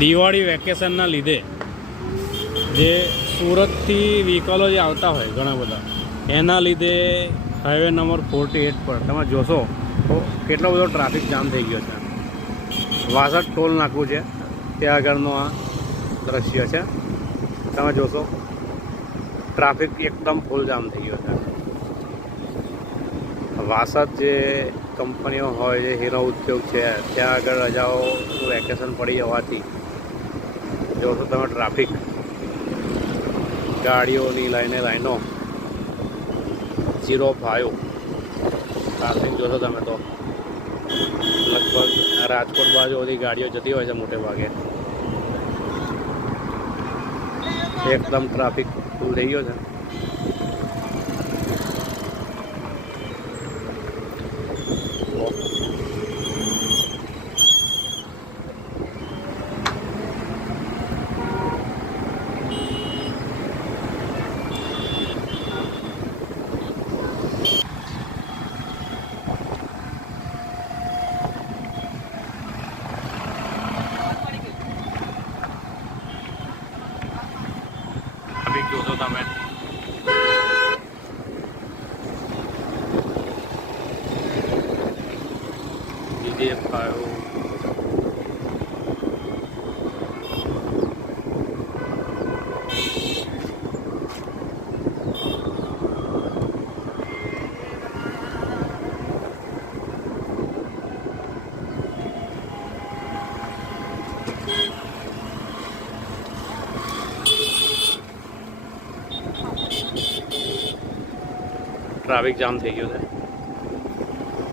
દિવાળી વેકેશનના લીધે જે સુરતથી વ્હીકલો જે આવતા હોય ઘણા બધા, એના લીધે હાઈવે નંબર 48 પર તમે જોશો તો કેટલો બધો ટ્રાફિક જામ થઈ ગયો છે. વાસદ ટોલ નાકું છે ત્યાં આગળનું આ દ્રશ્ય છે. તમે જોશો ટ્રાફિક એકદમ ફૂલ જામ થઈ ગયો છે. વાસદ જે કંપનીઓ હોય, જે હીરો ઉદ્યોગ છે, ત્યાં આગળ રજાઓનું વેકેશન પડી જવાથી જોશો તમે ટ્રાફિક, ગાડીઓની લાઈનો 05 ટ્રાફિક જોશો તમે તો લગભગ રાજકોટ બાજુ બધી ગાડીઓ જતી હોય છે મોટે ભાગે. એકદમ ટ્રાફિક ફૂલ થઈ ગયો છે. જોશો તમે ટ્રાફિક જામ થઈ ગયો છે.